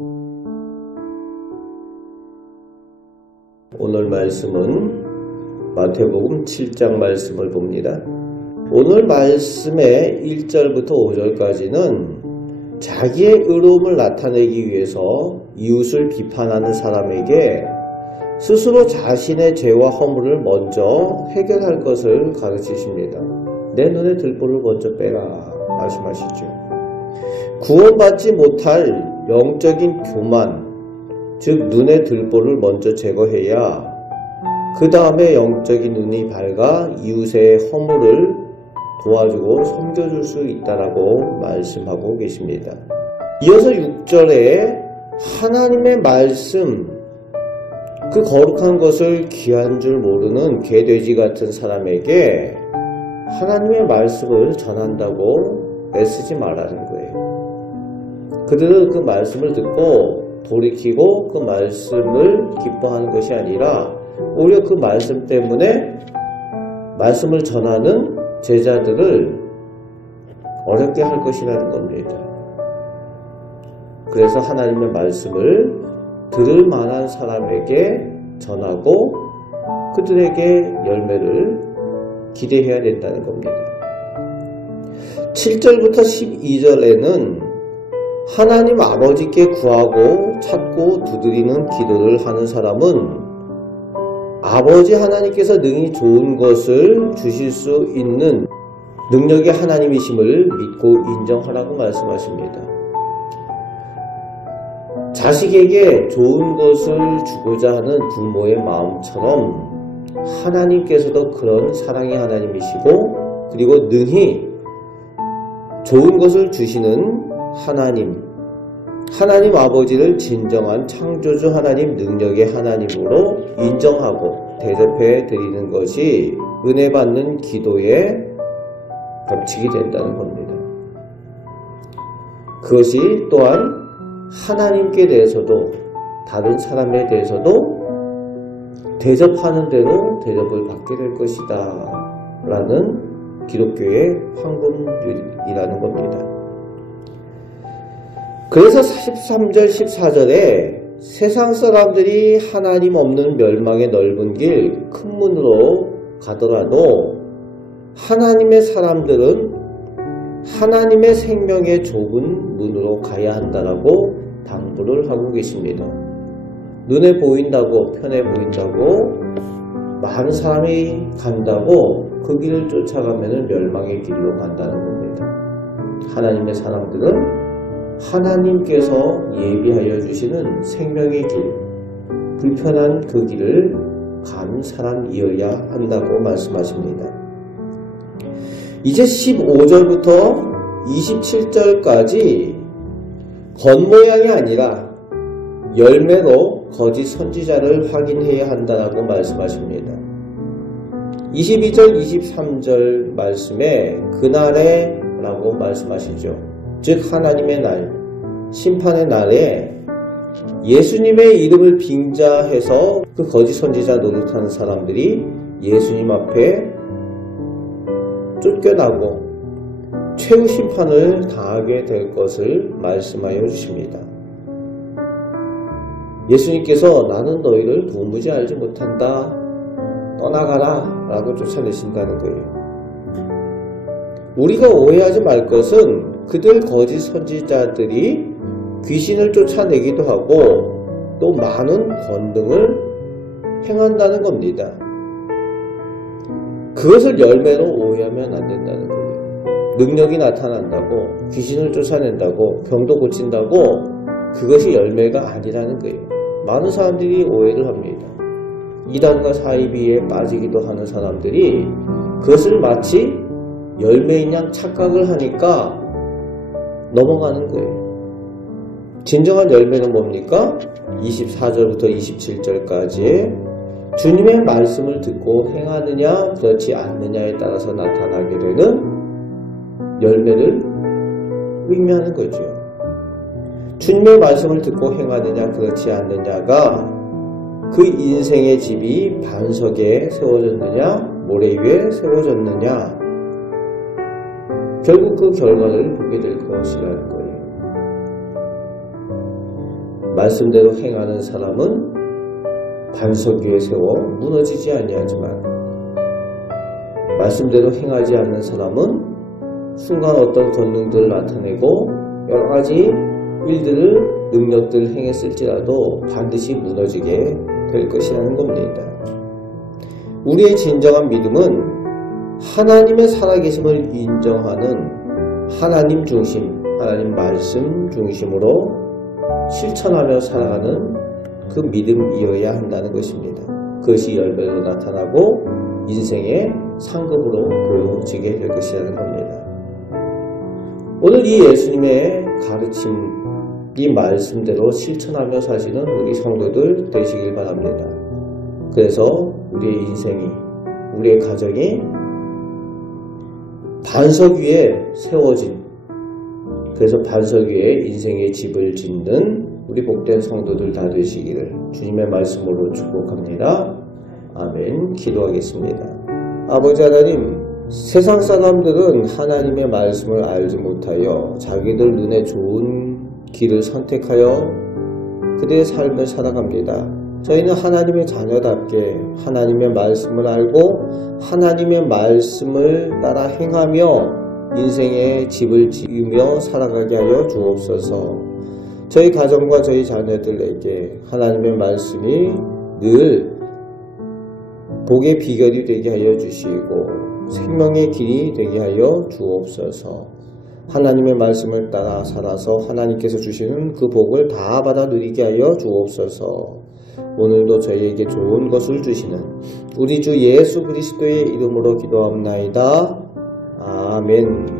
오늘 말씀은 마태복음 7장 말씀을 봅니다. 오늘 말씀의 1절부터 5절까지는 자기의 의로움을 나타내기 위해서 이웃을 비판하는 사람에게 스스로 자신의 죄와 허물을 먼저 해결할 것을 가르치십니다. 내 눈에 들보를 먼저 빼라 말씀하시죠. 구원받지 못할 영적인 교만, 즉 눈의 들보를 먼저 제거해야 그 다음에 영적인 눈이 밝아 이웃의 허물을 도와주고 섬겨줄 수 있다라고 말씀하고 계십니다. 이어서 6절에 하나님의 말씀, 그 거룩한 것을 귀한 줄 모르는 개돼지 같은 사람에게 하나님의 말씀을 전한다고 애쓰지 말라는 거예요. 그들은 그 말씀을 듣고 돌이키고 그 말씀을 기뻐하는 것이 아니라 오히려 그 말씀 때문에 말씀을 전하는 제자들을 어렵게 할 것이라는 겁니다. 그래서 하나님의 말씀을 들을 만한 사람에게 전하고 그들에게 열매를 기대해야 된다는 겁니다. 7절부터 12절에는 하나님 아버지께 구하고 찾고 두드리는 기도를 하는 사람은 아버지 하나님께서 능히 좋은 것을 주실 수 있는 능력의 하나님이심을 믿고 인정하라고 말씀하십니다. 자식에게 좋은 것을 주고자 하는 부모의 마음처럼 하나님께서도 그런 사랑의 하나님이시고 그리고 능히 좋은 것을 주시는 하나님 아버지를 진정한 창조주 하나님 능력의 하나님으로 인정하고 대접해 드리는 것이 은혜 받는 기도의 법칙이 된다는 겁니다. 그것이 또한 하나님께 대해서도 다른 사람에 대해서도 대접하는 대로 대접을 받게 될 것이다 라는 기독교의 황금률이라는 겁니다. 그래서 13절 14절에 세상 사람들이 하나님 없는 멸망의 넓은 길 큰 문으로 가더라도 하나님의 사람들은 하나님의 생명의 좁은 문으로 가야 한다라고 당부를 하고 계십니다. 눈에 보인다고 편해 보인다고 많은 사람이 간다고 그 길을 쫓아가면 멸망의 길로 간다는 겁니다. 하나님의 사람들은 하나님께서 예비하여 주시는 생명의 길, 불편한 그 길을 간 사람이어야 한다고 말씀하십니다. 이제 15절부터 27절까지 겉모양이 아니라 열매로 거짓 선지자를 확인해야 한다고 말씀하십니다. 22절, 23절 말씀에 그날에 라고 말씀하시죠. 즉 하나님의 날, 심판의 날에 예수님의 이름을 빙자해서 그 거짓 선지자 노릇하는 사람들이 예수님 앞에 쫓겨나고 최후 심판을 당하게 될 것을 말씀하여 주십니다. 예수님께서 나는 너희를 도무지 알지 못한다, 떠나가라 라고 쫓아내신다는 거예요. 우리가 오해하지 말 것은 그들 거짓 선지자들이 귀신을 쫓아내기도 하고 또 많은 권능을 행한다는 겁니다. 그것을 열매로 오해하면 안 된다는 거예요. 능력이 나타난다고, 귀신을 쫓아낸다고, 병도 고친다고 그것이 열매가 아니라는 거예요. 많은 사람들이 오해를 합니다. 이단과 사이비에 빠지기도 하는 사람들이 그것을 마치 열매인 양 착각을 하니까 넘어가는 거예요. 진정한 열매는 뭡니까? 24절부터 27절까지 주님의 말씀을 듣고 행하느냐 그렇지 않느냐에 따라서 나타나게 되는 열매를 의미하는 거죠. 주님의 말씀을 듣고 행하느냐 그렇지 않느냐가 그 인생의 집이 반석에 세워졌느냐 모래 위에 세워졌느냐, 결국 그 결과를 보게 될 것이라는 거예요. 말씀대로 행하는 사람은 반석 위에 세워 무너지지 아니하지만 말씀대로 행하지 않는 사람은 순간 어떤 권능들을 나타내고 여러가지 일들을 능력들을 행했을지라도 반드시 무너지게 될 것이라는 겁니다. 우리의 진정한 믿음은 하나님의 살아계심을 인정하는 하나님 중심, 하나님 말씀 중심으로 실천하며 살아가는 그 믿음이어야 한다는 것입니다. 그것이 열매로 나타나고 인생의 상급으로 보여지게 될 것이라는 겁니다. 오늘 이 예수님의 가르침, 이 말씀대로 실천하며 사시는 우리 성도들 되시길 바랍니다. 그래서 우리의 인생이, 우리의 가정이 반석 위에 세워진, 그래서 반석 위에 인생의 집을 짓는 우리 복된 성도들 다 되시기를 주님의 말씀으로 축복합니다. 아멘. 기도하겠습니다. 아버지 하나님, 세상 사람들은 하나님의 말씀을 알지 못하여 자기들 눈에 좋은 길을 선택하여 그들의 삶을 살아갑니다. 저희는 하나님의 자녀답게 하나님의 말씀을 알고 하나님의 말씀을 따라 행하며 인생의 집을 지으며 살아가게 하여 주옵소서. 저희 가정과 저희 자녀들에게 하나님의 말씀이 늘 복의 비결이 되게 하여 주시고 생명의 길이 되게 하여 주옵소서. 하나님의 말씀을 따라 살아서 하나님께서 주시는 그 복을 다 받아 누리게 하여 주옵소서. 오늘도 저희에게 좋은 것을 주시는 우리 주 예수 그리스도의 이름으로 기도합나이다. 아멘.